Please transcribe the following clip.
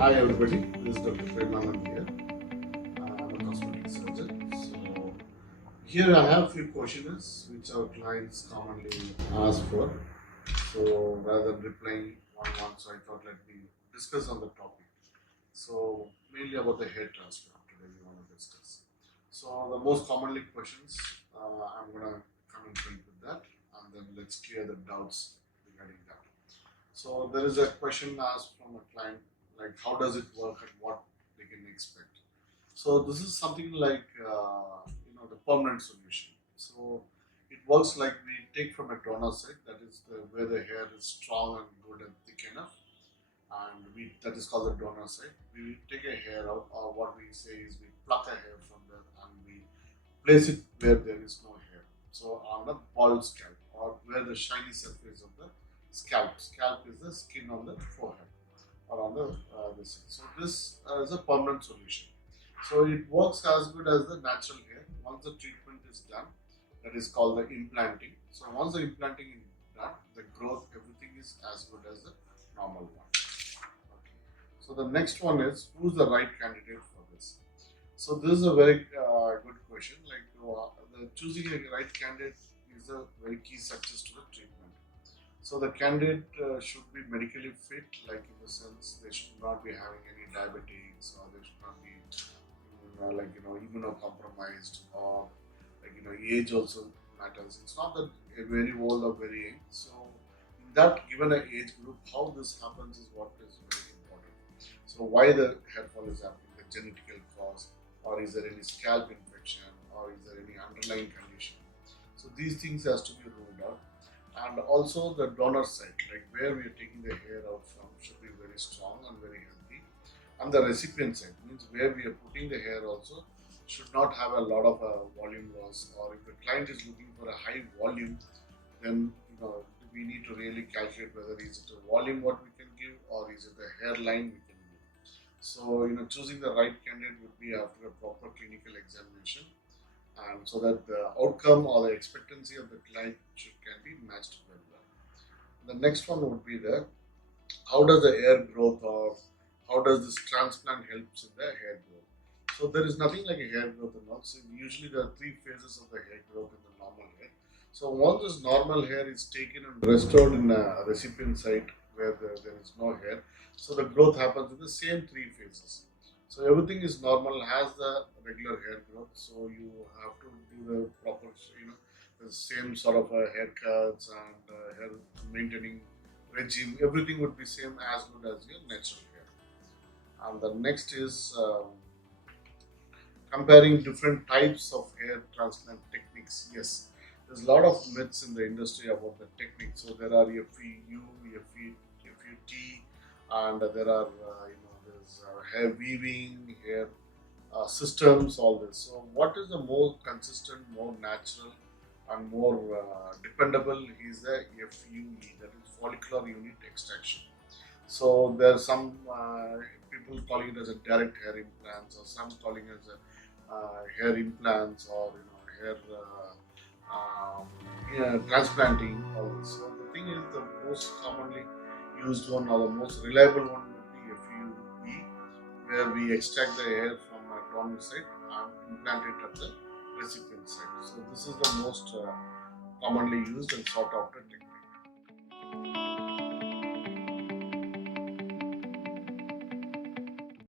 Hi everybody, this is Dr. Premanand here. I'm a cosmetic surgeon. So here I have few questions which our clients commonly ask for. So rather than replying one, so I thought let me discuss on the topic. So mainly about the hair transplant today we want to discuss. So the most commonly questions I'm gonna come in front with that, and then let's clear the doubts regarding that. So there is a question asked from a client like how does it work and what they can expect. So this is something like the permanent solution. So it works like we take from a donor site, that is where the hair is strong and good and thick enough, and we that is called the donor site. We take a hair out, or what we say is we pluck a hair from there and we place it where there is no hair. So on the bald scalp or where the shiny surface of the scalp. Scalp is the skin on the forehead or on the this. So this is a permanent solution. So it works as good as the natural hair. Once the treatment is done, that is called the implanting. So once the implanting is done, the growth, everything is as good as the normal one. Okay. So the next one is who's the right candidate for this? So this is a very good question. Like the choosing a right candidate is a very key success to the treatment. So the candidate should be medically fit, like in the sense they should not be having any diabetes, or they should not be immunocompromised, or age also matters. It's not that very old or very young. So in that given a age group, how this happens is what is very important. So why the hair fall is happening, the genetical cause, or is there any scalp infection, or is there any underlying condition. So these things has to be ruled out, and also the donor site, like where we are taking the hair out from, should be very strong and very healthy. And the recipient side means where we are putting the hair also should not have a lot of volume loss, or if the client is looking for a high volume, then we need to really calculate whether is it a volume what we can give, or is it a hairline we can give. So choosing the right candidate would be after a proper clinical examination, and so that the outcome or the expectancy of the client can be matched very well. The next one would be the how does the hair growth, or how does this transplant helps in the hair growth. So there is nothing like a hair growth and all. So usually there are three phases of the hair growth in the normal hair. So once this normal hair is taken and restored in a recipient site where there is no hair, so the growth happens in the same three phases. So everything is normal, has the regular hair growth. So you have to do the proper, the same sort of haircuts and hair maintaining regime. Everything would be same as good as your natural hair. And the next is comparing different types of hair transplant techniques. Yes, there's a lot of myths in the industry about the technique. So there are FEU, FUT, and there are there's hair weaving, hair systems, all this. So what is the more consistent, more natural, and more dependable is the FUE, that is follicular unit extraction. So there are some people calling it as a direct hair implants, or some calling it as a hair implants, or hair transplanting. All this. So the thing is, the most commonly used one, or the most reliable one would be FUE, where we extract the hair from a donor site and implant it at the recipient site. So this is the most commonly used and sought after technique.